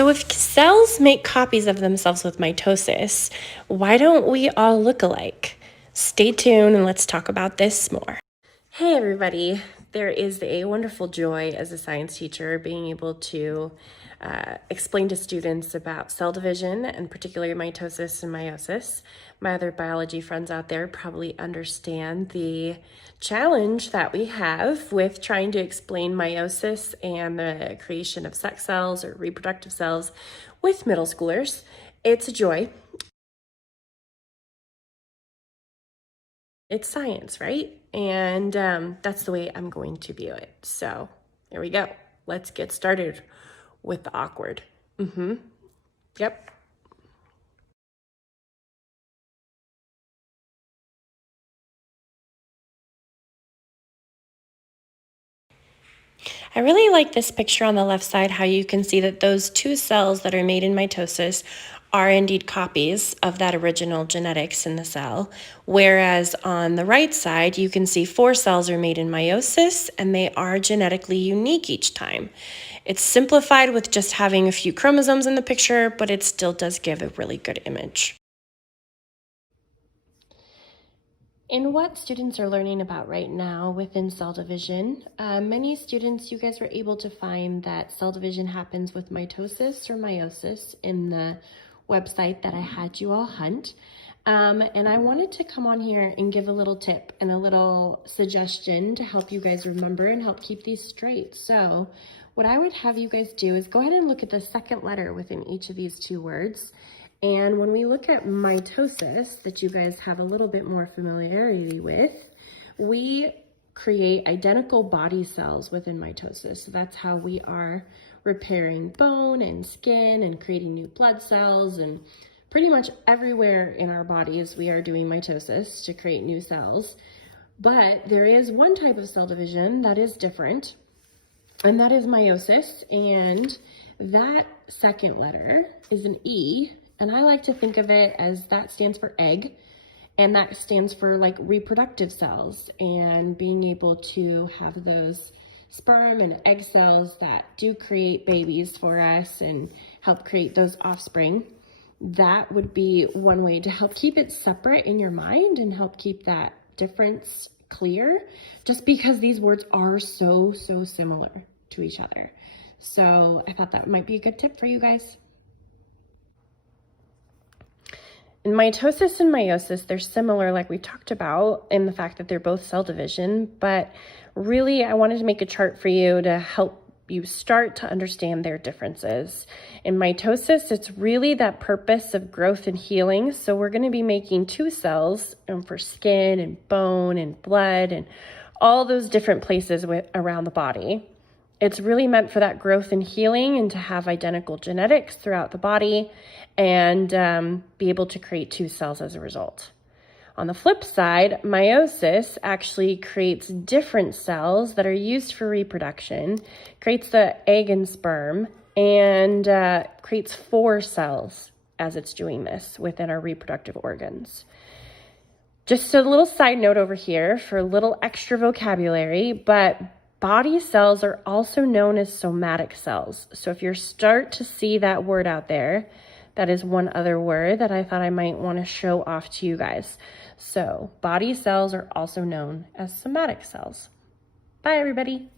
So if cells make copies of themselves with mitosis, why don't we all look alike? Stay tuned and let's talk about this more. Hey everybody, there is a wonderful joy as a science teacher being able to explain to students about cell division and particularly mitosis and meiosis. My other biology friends out there probably understand the challenge that we have with trying to explain meiosis and the creation of sex cells or reproductive cells with middle schoolers. It's a joy. It's science, right? And that's the way I'm going to view it. So here we go. Let's get started with the awkward. Yep. I really like this picture on the left side, how you can see that those two cells that are made in mitosis are indeed copies of that original genetics in the cell. Whereas on the right side, you can see 4 cells are made in meiosis and they are genetically unique each time. It's simplified with just having a few chromosomes in the picture, but it still does give a really good image. In what students are learning about right now within cell division, many students, you guys were able to find that cell division happens with mitosis or meiosis in the website that I had you all hunt. And I wanted to come on here and give a little tip and a little suggestion to help you guys remember and help keep these straight. So what I would have you guys do is go ahead and look at the second letter within each of these two words. And when we look at mitosis, that you guys have a little bit more familiarity with, we create identical body cells within mitosis. So that's how we are repairing bone and skin and creating new blood cells, and pretty much everywhere in our bodies we are doing mitosis to create new cells. But there is one type of cell division that is different, and that is meiosis, and that second letter is an E. And I like to think of it as that stands for egg, and that stands for like reproductive cells and being able to have those sperm and egg cells that do create babies for us and help create those offspring. That would be one way to help keep it separate in your mind and help keep that difference clear, just because these words are so similar to each other. So I thought that might be a good tip for you guys. In mitosis and meiosis, they're similar, like we talked about, in the fact that they're both cell division, but really I wanted to make a chart for you to help you start to understand their differences. In mitosis, it's really that purpose of growth and healing. So we're going to be making 2 cells for skin and bone and blood and all those different places around the body. It's really meant for that growth and healing and to have identical genetics throughout the body and be able to create 2 cells as a result. On the flip side, meiosis actually creates different cells that are used for reproduction, creates the egg and sperm, and creates 4 cells as it's doing this within our reproductive organs. Just a little side note over here for a little extra vocabulary, but body cells are also known as somatic cells. So if you start to see that word out there, that is one other word that I thought I might want to show off to you guys. So body cells are also known as somatic cells. Bye, everybody.